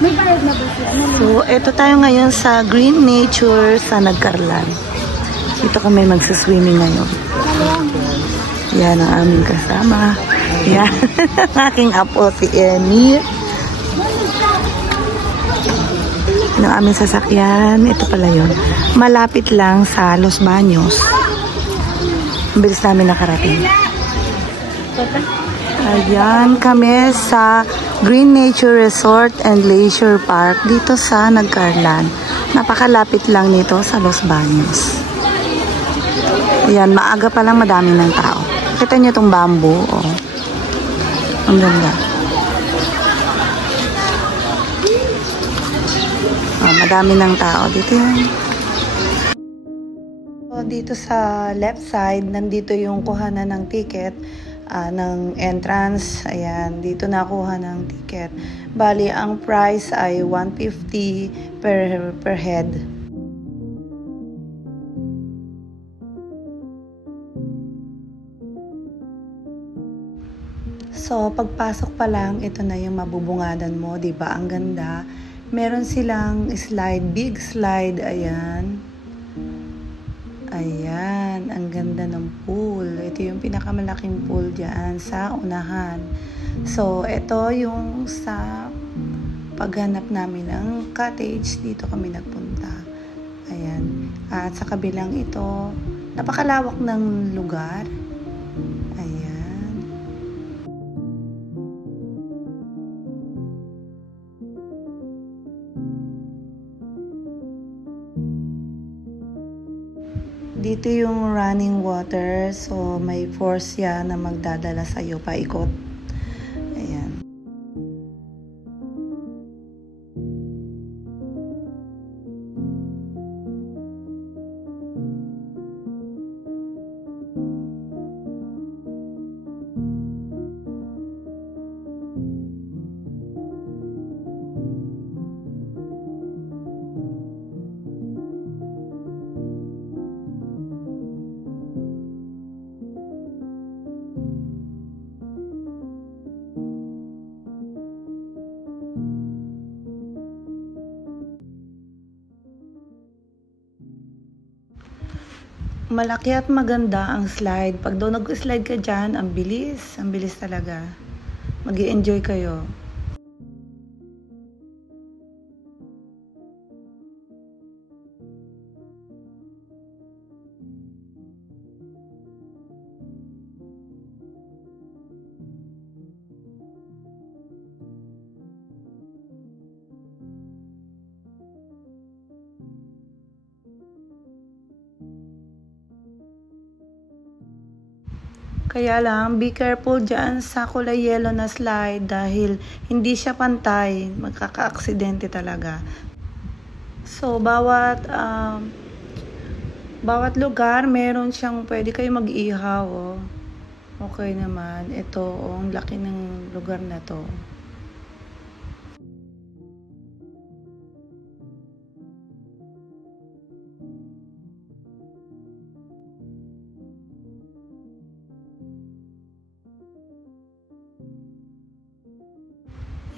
May bayad na ba siya? So, eto tayo ngayon sa Green Nature sa Nagcarlan. Dito kami magsaswimming ngayon. Yan ang aming kasama. Yan. Aking apo si Emmy. Yan ang aming sasakyan. Ito pala yun. Malapit lang sa Los Baños. Ang bilis namin nakarating. Ayan kami sa Green Nature Resort and Leisure Park dito sa Nagcarlan. Napakalapit lang nito sa Los Baños. Ayan, maaga pa lang madami ng tao. Kita nyo itong bamboo. Oh. Ang ganda. Oh, madami ng tao. Dito yan. So, dito sa left side, nandito yung kuhanan ng ticket. Ng entrance. Ayan, dito nakuha ng ticket. Bali, ang price ay 150 per head. So, pagpasok pa lang, ito na yung mabubungadan mo, 'di ba? Ang ganda. Meron silang slide, big slide, ayan. Ayan, ang ganda ng pool. Ito yung pinakamalaking pool dyan sa unahan. So, ito yung sa paghanap namin ng cottage. Dito kami nagpunta. Ayan. At sa kabilang ito, napakalawak ng lugar. Ayan. Dito yung running water, so may force yan na magdadala sa'yo paikot. Ayan. Malaki at maganda ang slide. Pag daw nag-slide ka dyan, ang bilis. Ang bilis talaga. Mag-i-enjoy kayo. Kaya lang, be careful dyan sa kulay yellow na slide dahil hindi siya pantay. Magkaka-aksidente talaga. So, bawat lugar, meron siyang pwede kayo mag-ihaw. Oh. Okay naman. Ito, ang laki ng lugar na to.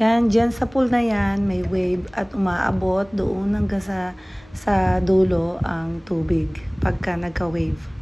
Yan, dyan sa pool na yan, may wave at umaabot doon hanggang sa dulo ang tubig pagka nagka-wave.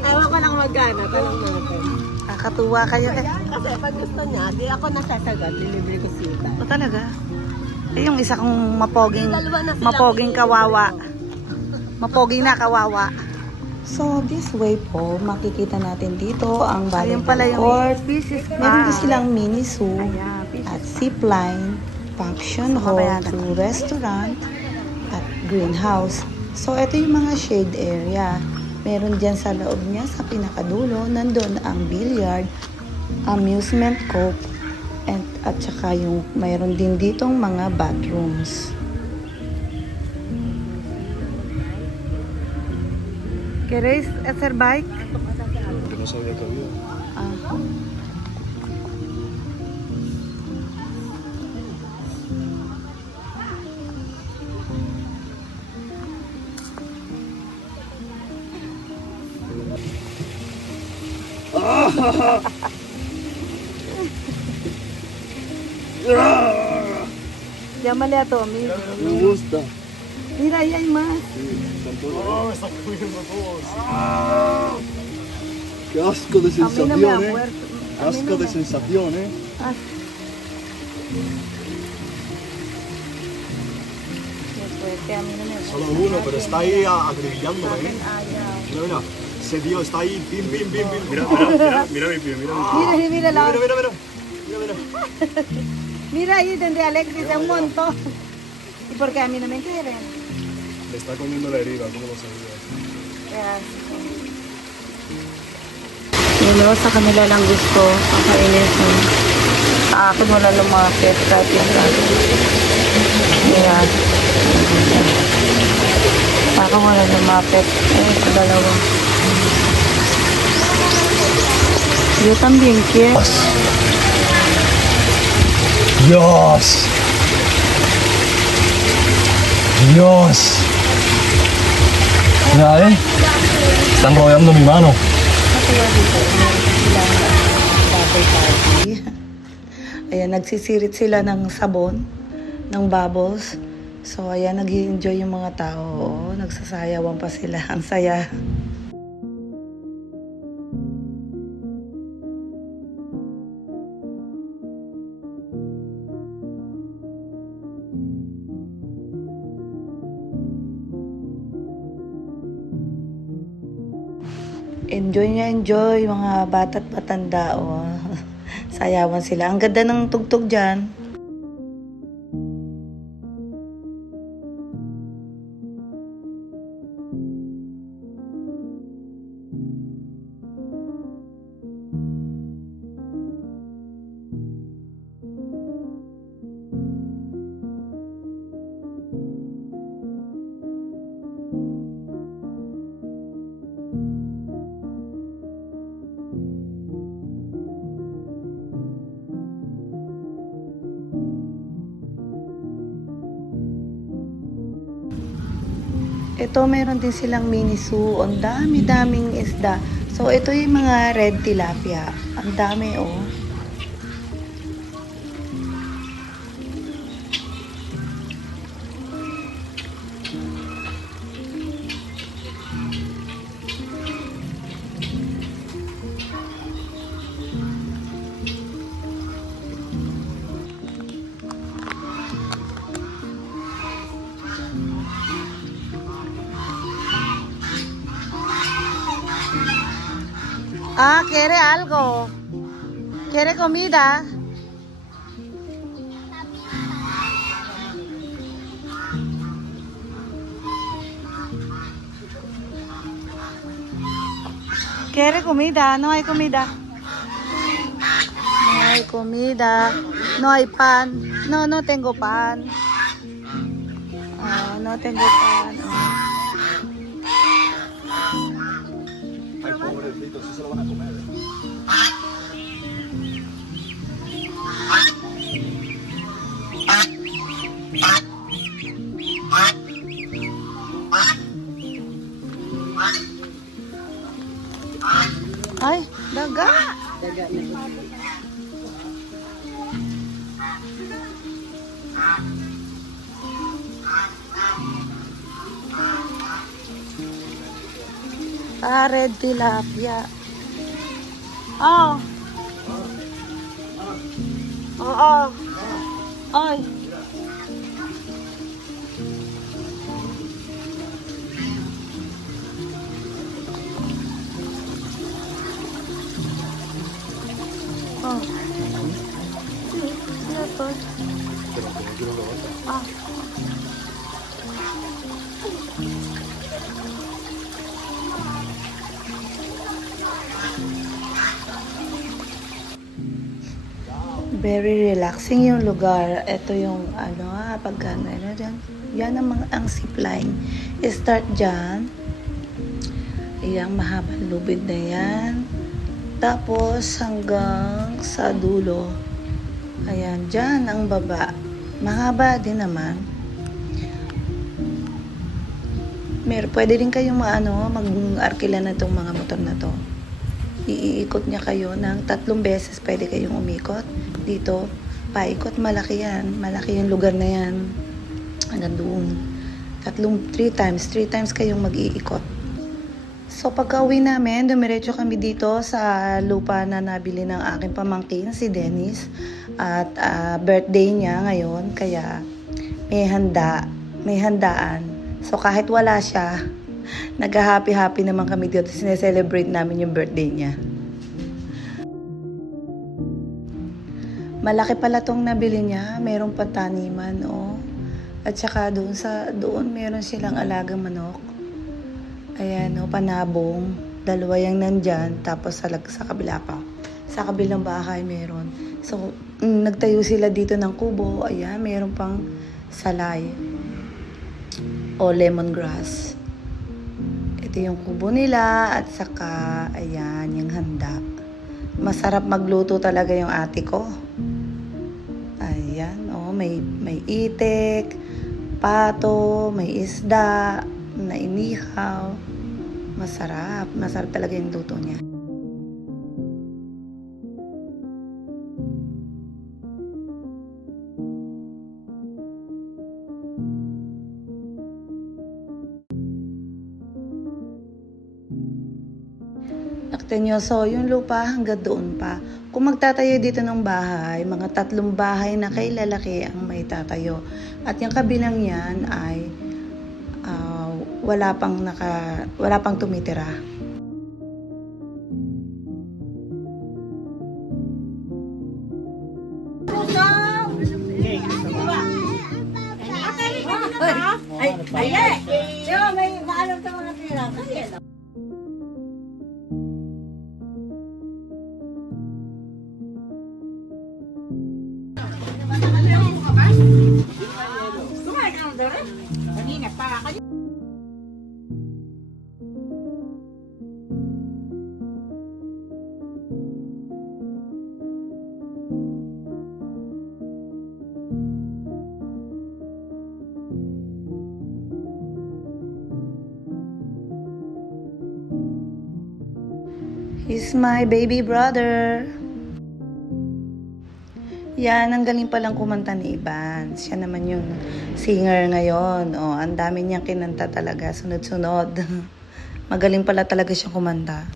Ewan ko lang magkano. Tanong natin. Kakatuwa kayo eh. Kasi pag gusto niya, di ako nasasagot. Delivery ko sita. O talaga? Eh, yung isa kong mapoging Dalawa kawawa. Mapoging na kawawa. So, this way po, makikita natin dito ang Ayun pala volleyball yung court. species pa. Meron din silang mini zoo Ayan, at zipline, function hall, to restaurant, at greenhouse. So, ito yung mga shade area. Meron dyan sa loob niya, sa pinakadulo, nandun ang billiard, amusement cove, at saka yung mayroon din ditong mga bathrooms. ¿Queréis hacer bike? Que no sabía que había. Ah. Llámale a Tommy. Me gusta. Mira, ahí hay más. Oh, está comiendo todos. Qué asco de A mí no me sensación, ha eh. muerto. A mí Asco no de me- sensación, eh. Ah, Fuerte, a mí no me Solo uno, pero está ahí agribillándome, eh. ah, ya. Mira, mira. Ese tío está ahí, pim, pim, pim, pim. Mira, mira, mira mi pie, mira mi pie. Mira, mira, la... Mira, mira, mira. Mira, mira. mira ahí donde Alex dice un montón. ¿Y por qué a mí no me quieren? Le está comiendo la herida, ¿cómo lo sabía? Yun o, sa kanila lang gusto kakainin. Sa akin wala lumapit kahit yung lalo. Ayan. Sa akin wala lumapit. Eh, sa dalawa. Yo también quiero. Dios. Dios. Mira, están rodeando mi mano. Ayan, nagsisirit sila ng sabon, ng bubbles. So, ayan, nag-enjoy yung mga tao. Oo, nagsasayawan pa sila. Ang saya. Enjoy mga bata't patanda. Oh. Sayawan sila. Ang ganda ng tugtog dyan. Ito, meron din silang mini zoo. Ang dami-daming isda. So, ito yung mga red tilapia. Ang dami, oh. Ah, quiere algo. Quiere comida. Quiere comida. No hay comida. No hay comida. No hay pan. No, no tengo pan. Ah, no tengo pan. Ay, pobrecito, sí se lo van a comer. Ay, daga. Daga na ito. Red tilapia. Oh. Oo. Ay. Oh. Ano to? Ah. Very relaxing yung lugar. Ito yung pagka dyan. Yan ang zipline. Start dyan. Iyang mahabang lubid na yan. Tapos hanggang sa dulo. Ayan, dyan ang baba. Mahaba din naman. Pwede din kayong mag-arkila na itong mga motor na to. Iikot niya kayo ng 3 beses. Pwede kayong umikot. Dito, paikot. Malaki yan. Malaki yung lugar na yan. Hanggang doon. 3 times kayong mag-iikot. So, pagka-uwi namin, dumiretso kami dito sa lupa na nabili ng aking pamangkin, si Dennis. At birthday niya ngayon, kaya may handaan. So, kahit wala siya, nag-happy-happy naman kami dito. Sineselebrate namin yung birthday niya. Malaki pala tong nabili niya. Mayroong pataniman, oh. At saka doon meron silang alagang manok. Ayan, oh, panabong. 2 yung nandyan. Tapos sa kabila pa. Sa kabilang bahay meron. So, nagtayo sila dito ng kubo. Ayan, meron pang salay. O lemongrass. Ito yung kubo nila. At saka, ayan, yung handa. Masarap magluto talaga yung ate ko. Ayan, oh, may itik, pato, may isda, na inihaw. Masarap talaga yung luto niya. Nakita nyo, so yung lupa hanggang doon pa. Kung magtatayo dito ng bahay, mga 3 bahay na kay lalaki ang may tatayo. At yung kabilang yan ay wala pang tumitira. May maalam sa mga tira. He's my baby brother. Yan, ang galing palang kumanta ni Ivan. Siya naman yung singer ngayon. Oh, ang dami niyang kinanta talaga, sunod-sunod. Magaling pala talaga siyang kumanta.